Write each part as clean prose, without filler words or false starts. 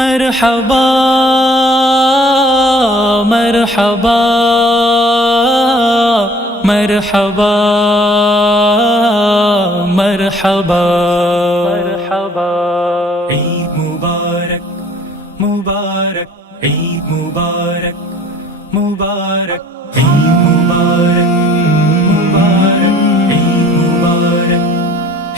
مرحبا مرحبا مرحبا مرحبا مرحبا عید مبارک مبارک عید مبارک مبارک عید مبارک مبارک عید مبارک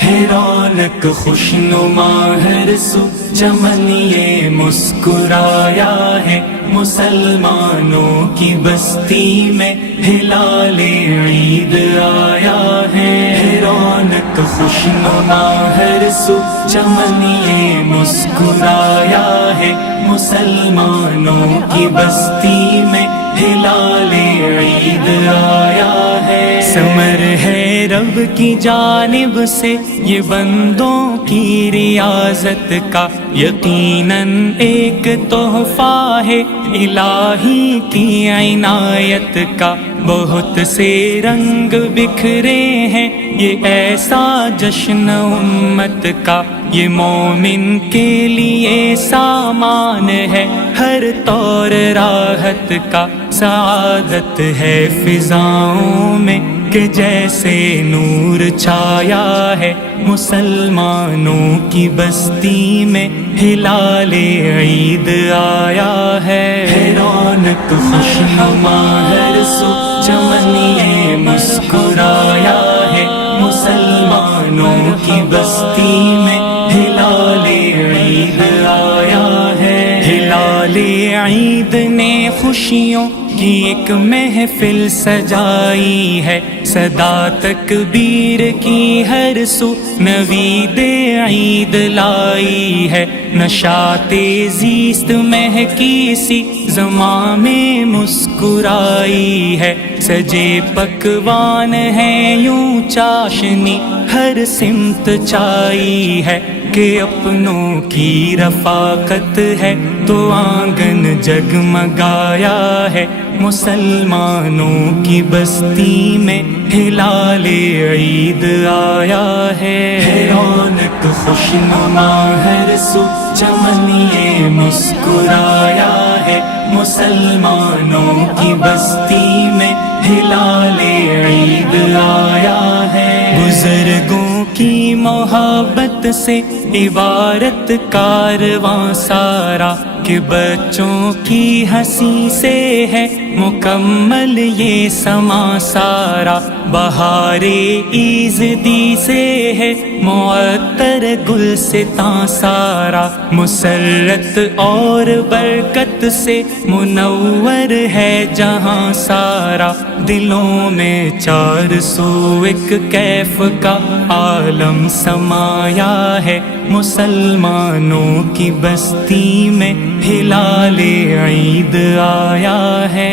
ہے رونق خوشنما ہر سو چمن یہ مسکرایا ہے مسلمانوں کی بستی میں ہلال عید آیا ہے رونق خوشنما ہر سو چمن یہ مسکرایا ہے مسلمانوں کی بستی میں ہلال عید آیا ہے ثمر ہے رب کی جانب سے یہ بندوں کی ریاضت کا یقیناً ایک تحفہ ہے الہی کی عنایت کا بہت سے رنگ بکھرے ہیں یہ ایسا جشن امت کا یہ مومن کے لیے سامان ہے ہر طور راحت کا سعادت ہے فضاؤں میں کہ جیسے نور چھایا ہے مسلمانوں کی بستی میں ہلال عید آیا ہے رونق خوشنما ہر سو چمن یہ مسکرایا ہے مسلمانوں کی بستی میں ہلال عید آیا ہے ہلال عید نے خوشیوں کی ایک محفل سجائی ہے صدا تکبیر کی ہر سو نوید عید لائی ہے نشاط زیست مہکی سی زماں میں مسکرائی ہے سجے پکوان ہیں یوں چاشنی ہر سمت چھائی ہے کہ اپنوں کی رفاقت ہے تو آنگن جگمگایا ہے مسلمانوں کی بستی میں ہلال عید آیا ہے رونق خوشنما ہر سو چمن یہ مسکرایا ہے مسلمانوں کی بستی میں ہلال عید آیا ہے بزرگوں کی محبت سے عبارت کارواں سارا کہ بچوں کی ہنسی سے ہے مکمل یہ سما سارا بہار ایزدی سے ہے معطر گلستاں سارا مسرت اور برکت سے منور ہے جہاں سارا دلوں میں 401 کیف کا عالم سمایا ہے مسلمانوں کی بستی میں ہلال عید آیا ہے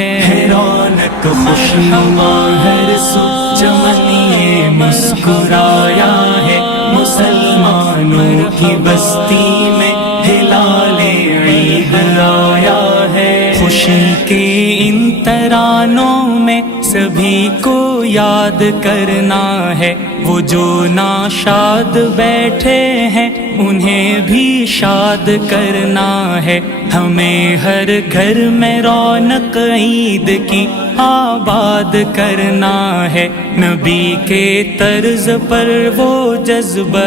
رونق خوشنما ہر سو چمن یہ مسکرایا ہے مسلمانوں کی بستی میں ہلال عید آیا ہے خوشی کے ان ترانوں میں سبھی کو یاد کرنا ہے وہ جو ناشاد بیٹھے ہیں انہیں بھی شاد کرنا ہے ہمیں ہر گھر میں رونق عید کی آباد کرنا ہے نبی کے طرز پر وہ جذبہ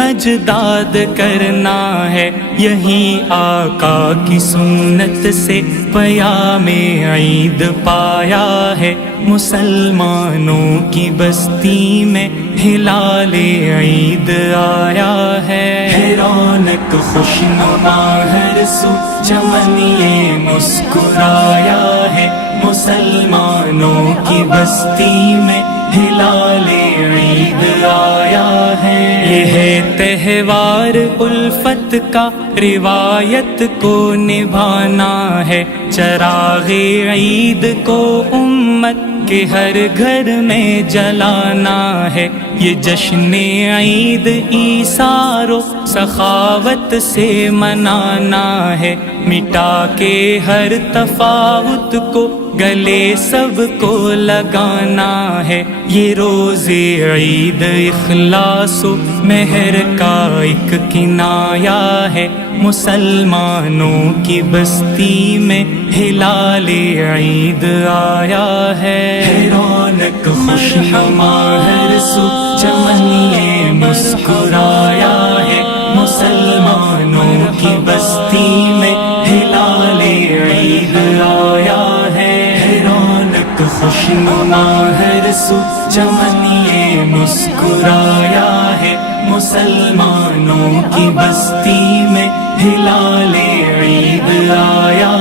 اجداد کرنا ہے یہی آقا کی سنت سے پیام عید پایا ہے مسلمانوں کی بستی میں ہلال عید آیا ہے رونق خوشنما ہر سو چمن یہ مسکرایا ہے مسلمانوں کی بستی میں ہلال عید آیا ہے یہ ہے تہوار الفت کا روایت کو نبھانا ہے چراغ عید کو امت کہ ہر گھر میں جلانا ہے یہ جشن عید ایثار و سخاوت سے منانا ہے مٹا کے ہر تفاوت کو گلے سب کو لگانا ہے یہ روز عید اخلاص و مہر کا ایک کنایا ہے مسلمانوں کی بستی میں ہلال عید آیا ہے، رونق خوشنما ہر سو چمن یہ مسکرایا ہے، مسلمانوں کی بستی میں ہلال عید آیا ہے، رونق خوشنما ہر سو چمن یہ مسکرایا ہے، مسلمانوں کی بستی میں ہلال عید آیا